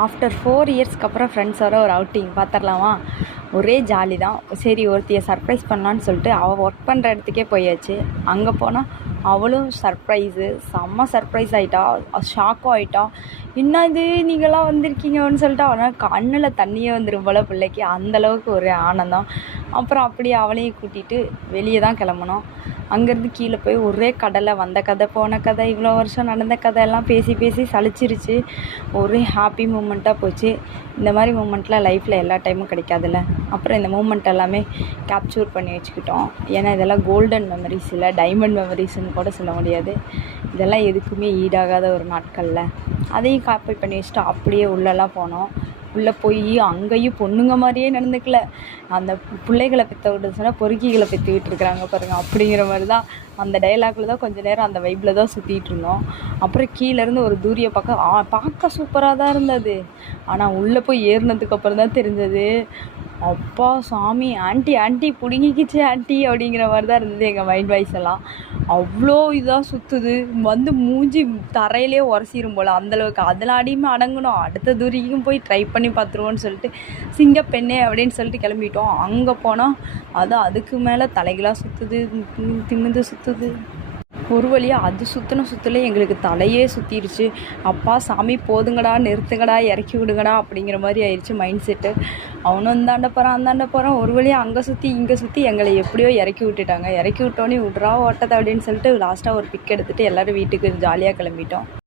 After 4 இயர்ஸ்க்கு அப்புறம் ஃப்ரெண்ட்ஸோட ஒரு அவுட்டிங் பார்த்துடலாமா. ஒரே ஜாலி தான். சரி, ஒருத்தியை சர்ப்ரைஸ் பண்ணலான்னு சொல்லிட்டு அவள் ஒர்க் பண்ணுற இடத்துக்கே போயாச்சு. அங்கே போனால் அவளும் சர்ப்ரைஸு, செம்ம சர்ப்ரைஸ் ஆகிட்டா, ஷாக்கும் ஆகிட்டா. என்ன இது நீங்களாம் வந்திருக்கீங்கன்னு சொல்லிட்டு அவனால் கண்ணில் தண்ணியே வந்துடும் போல் பிள்ளைக்கு. அந்தளவுக்கு ஒரு ஆனந்தம். அப்புறம் அப்படியே அவளையும் கூட்டிகிட்டு வெளியே தான் கிளம்புனோம். அங்கேருந்து கீழே போய் ஒரே கடலை, வந்த கதை போன கதை, இவ்வளோ வருஷம் நடந்த கதை எல்லாம் பேசி பேசி சலிச்சிருச்சு. ஒரே ஹாப்பி மூமெண்ட்டாக போச்சு. இந்த மாதிரி மூமெண்ட்லாம் லைஃப்பில் எல்லா டைமும் கிடைக்காதுல்ல. அப்புறம் இந்த மூமெண்ட் எல்லாமே கேப்சர் பண்ணி வச்சுக்கிட்டோம். ஏன்னா இதெல்லாம் கோல்டன் மெமரிஸ் இல்லை, டைமண்ட் மெமரிஸ்ன்னு கூட சொல்ல முடியாது. இதெல்லாம் எதுக்குமே ஈடாகாத ஒரு நாட்களில் அதையும் காப்பி பண்ணி வச்சுட்டு அப்படியே உள்ளெல்லாம் போனோம். உள்ளே போய் அங்கேயும் பொண்ணுங்க மாதிரியே நடந்துக்கல. அந்த பிள்ளைகளை பெற்ற விட்டு சொன்னால் பொறுக்கிகளை பெற்று விட்டுருக்குறாங்க பாருங்கள், அப்படிங்கிற மாதிரி தான். அந்த டைலாக்ல தான் கொஞ்சம் நேரம் அந்த வைப்பில் தான் சுற்றிட்டு இருந்தோம். அப்புறம் கீழேருந்து ஒரு தூரிய பார்க்க சூப்பராக தான் இருந்தது. ஆனால் உள்ளே போய் ஏறினதுக்கு அப்புறம் தான் தெரிஞ்சது, அப்பா சாமி, ஆண்டி பிடுங்கிக்கிச்சு ஆண்டி அப்படிங்கிற மாதிரி தான் இருந்தது எங்கள் மைண்ட் வாய்ஸ் எல்லாம். அவ்வளோ இதாக சுற்றுது, வந்து மூஞ்சி தரையிலே உரசிடும் போல் அந்தளவுக்கு. அதில் அடிமை அடங்கணும், அடுத்த தூரிக்கும் போய் ட்ரை பண்ணி பார்த்துருவோன்னு சொல்லிட்டு சிங்கப்பெண்ணே அப்படின்னு சொல்லிட்டு கிளம்பிட்டோம். அங்கே போனால் அதுக்கு மேலே தலைகளாக சுற்றுது, திமிந்து சுற்றுது. ஒரு வழியாக அது சுற்றில எங்களுக்கு தலையே சுற்றிடுச்சு. அப்பா சாமி போதுங்கடா, நிறுத்துங்கடா, இறக்கி விடுங்கடா அப்படிங்கிற மாதிரி ஆயிடுச்சு மைண்ட் செட்டு. அவனும் அந்தாண்ட போகிறான். ஒரு வழியாக அங்கே சுற்றி இங்கே சுற்றி எங்களை எப்படியோ இறக்கி விட்டுட்டாங்க. இறக்கி விட்டோன்னே விட்றா ஓட்டத்தை அப்படின்னு சொல்லிட்டு லாஸ்ட்டாக ஒரு பிக் எடுத்துகிட்டு எல்லோரும் வீட்டுக்கு ஜாலியாக கிளம்பிட்டோம்.